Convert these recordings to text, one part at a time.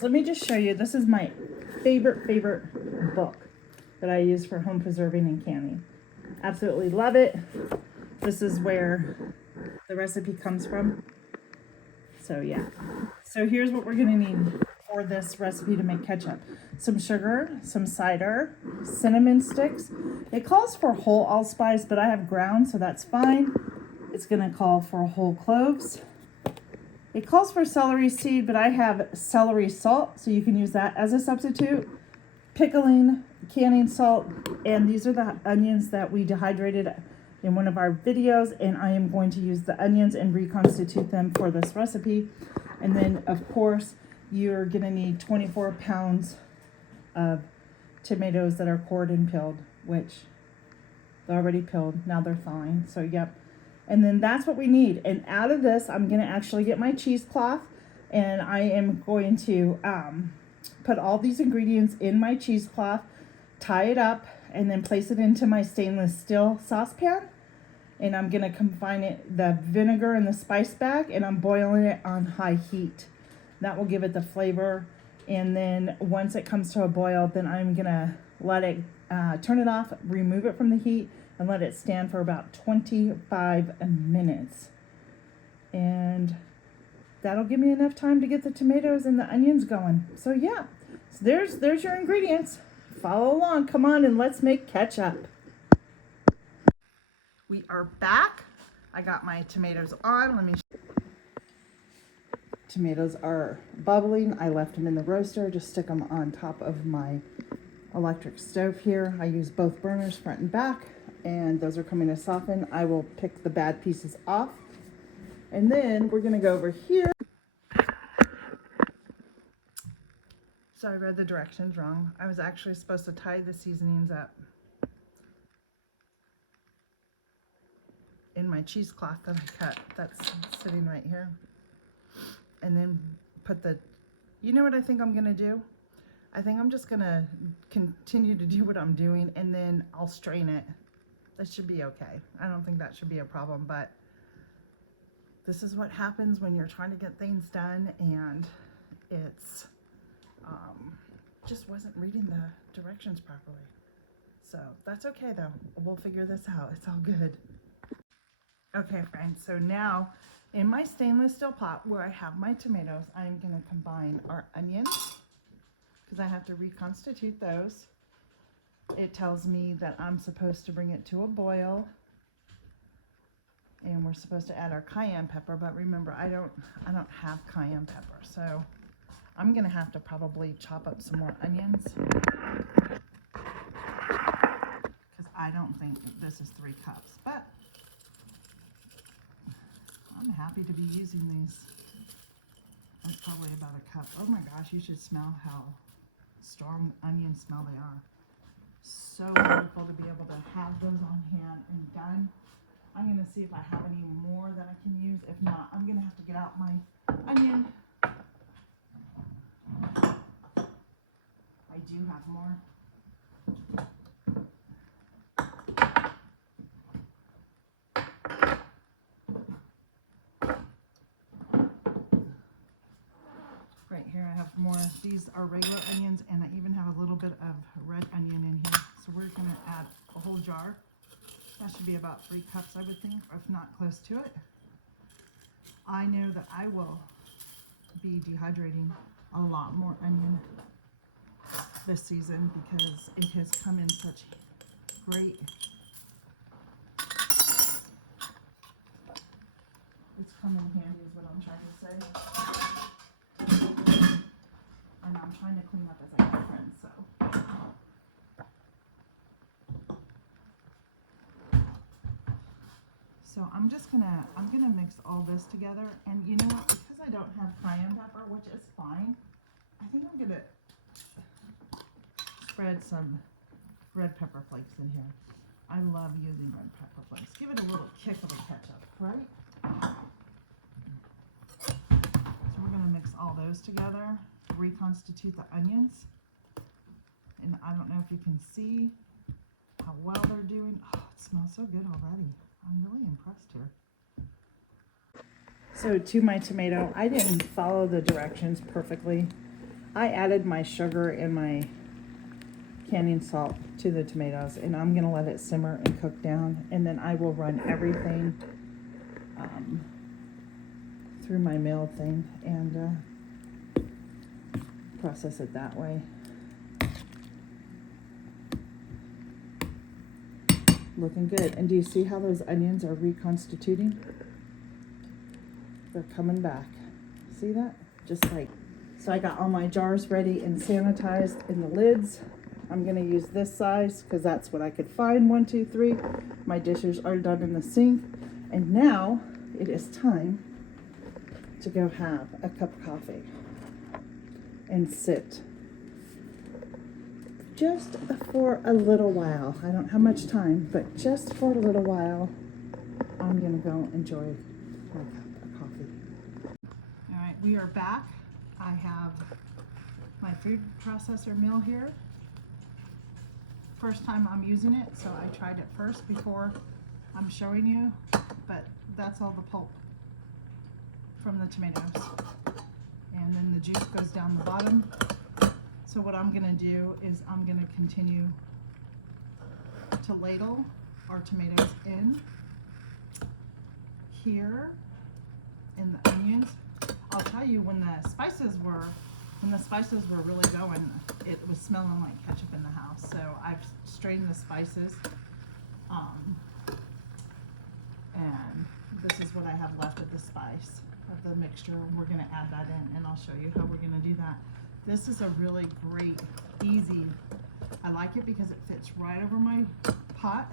friends, let me just show you. This is my favorite book that I use for home preserving and canning. Absolutely love it. This is where the recipe comes from. So yeah. So here's what we're gonna need for this recipe to make ketchup. Some sugar, some cider, cinnamon sticks. It calls for whole allspice, but I have ground, so that's fine. It's gonna call for whole cloves. It calls for celery seed, but I have celery salt, so you can use that as a substitute. Pickling, canning salt, and these are the onions that we dehydrated in one of our videos, and I am going to use the onions and reconstitute them for this recipe. And then, of course, you're gonna need 24 pounds of tomatoes that are cored and peeled, which they're already peeled, now they're thawing, so yep. And then that's what we need. And out of this, I'm gonna actually get my cheesecloth, and I am going to put all these ingredients in my cheesecloth, tie it up, and then place it into my stainless steel saucepan. And I'm gonna combine it, the vinegar and the spice bag, and I'm boiling it on high heat. That will give it the flavor. And then once it comes to a boil, then I'm gonna let it, turn it off, remove it from the heat, and let it stand for about 25 minutes. And that'll give me enough time to get the tomatoes and the onions going. So yeah, so there's your ingredients. Follow along, come on, and let's make ketchup. We are back. I got my tomatoes on. Let me Tomatoes are bubbling. I left them in the roaster. Just stick them on top of my electric stove here. I use both burners, front and back, and those are coming to soften. I will pick the bad pieces off, and then we're gonna go over here. So I read the directions wrong. I was actually supposed to tie the seasonings up in my cheesecloth that I cut. That's sitting right here. And then put the, you know what I think I'm gonna do? I think I'm just gonna continue to do what I'm doing, and then I'll strain it. That should be okay. I don't think that should be a problem, but this is what happens when you're trying to get things done, and it's, just wasn't reading the directions properly. So that's okay though. We'll figure this out. It's all good. Okay, friends, so now in my stainless steel pot where I have my tomatoes, I'm gonna combine our onions, because I have to reconstitute those. It tells me that I'm supposed to bring it to a boil, and we're supposed to add our cayenne pepper, but remember, I don't have cayenne pepper, so I'm gonna have to probably chop up some more onions, because I don't think that this is 3 cups, but I'm happy to be using these. That's probably about a cup. Oh my gosh, you should smell how strong onion smell they are. So wonderful to be able to have those on hand and done. I'm gonna see if I have any more that I can use. If not, I'm gonna have to get out my onion. I do have more. Right here I have more. These are regular onions, and I even have a little bit of red onion in here. So we're gonna add a whole jar. That should be about 3 cups, I would think, if not close to it. I know that I will be dehydrating a lot more onion this season because it has come in such great, it's come in handy is what I'm trying to say. And I'm trying to clean up as I go, friends, so. So I'm gonna mix all this together, and you know what, because I don't have cayenne pepper, which is fine, I think I'm gonna spread some red pepper flakes in here. I love using red pepper flakes. Give it a little kick of a ketchup, right? So we're gonna mix all those together, reconstitute the onions, and I don't know if you can see how well they're doing. Oh, it smells so good already. I'm really impressed here. So to my tomato, I didn't follow the directions perfectly. I added my sugar and my canning salt to the tomatoes, and I'm gonna let it simmer and cook down, and then I will run everything through my mill thing and process it that way. Looking good. And do you see how those onions are reconstituting? They're coming back. See that? Just like, so I got all my jars ready and sanitized in the lids. I'm gonna use this size because that's what I could find. 1, 2, 3. My dishes are done in the sink. And now it is time to go have a cup of coffee and sit just for a little while. I don't have much time, but just for a little while, I'm gonna go enjoy my cup of coffee. All right, we are back. I have my food processor mill here. First time I'm using it, so I tried it first before I'm showing you, but that's all the pulp from the tomatoes. And then the juice goes down the bottom. So what I'm gonna do is I'm gonna continue to ladle our tomatoes in here in the onions. I'll tell you, when the spices were really going, it was smelling like ketchup in the house. So I've strained the spices, and this is what I have left of the spice of the mixture. We're gonna add that in, and I'll show you how we're gonna do that. This is a really great, easy, I like it because it fits right over my pot,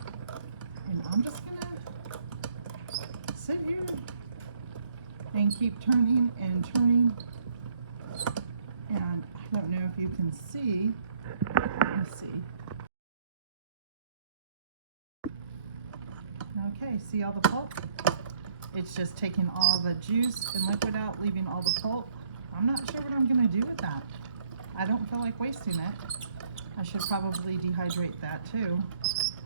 and I'm just gonna sit here and keep turning and turning. And I don't know if you can see, let me see. Okay, see all the pulp? It's just taking all the juice and liquid out, leaving all the pulp. I'm not sure what I'm gonna do with that. I don't feel like wasting it. I should probably dehydrate that too,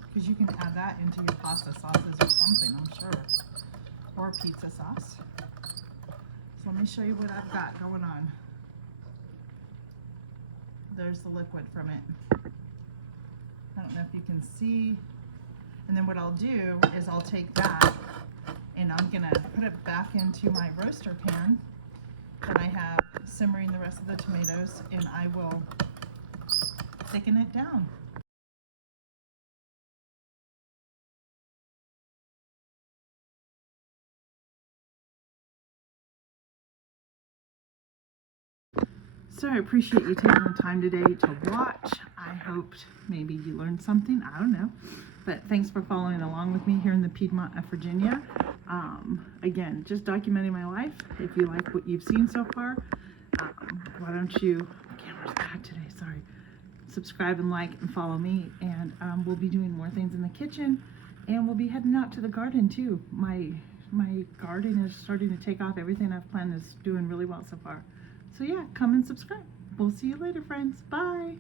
because you can add that into your pasta sauces or something, I'm sure, or pizza sauce. So let me show you what I've got going on. There's the liquid from it. I don't know if you can see. And then what I'll do is I'll take that and I'm gonna put it back into my roaster pan that I have simmering the rest of the tomatoes, and I will thicken it down. So I appreciate you taking the time today to watch. I hoped maybe you learned something, I don't know. But thanks for following along with me here in the Piedmont of Virginia. Again, just documenting my life. If you like what you've seen so far, why don't you, camera's bad today, sorry. Subscribe and like and follow me, and we'll be doing more things in the kitchen, and we'll be heading out to the garden too. My garden is starting to take off. Everything I've planned is doing really well so far. So yeah, come and subscribe. We'll see you later, friends. Bye.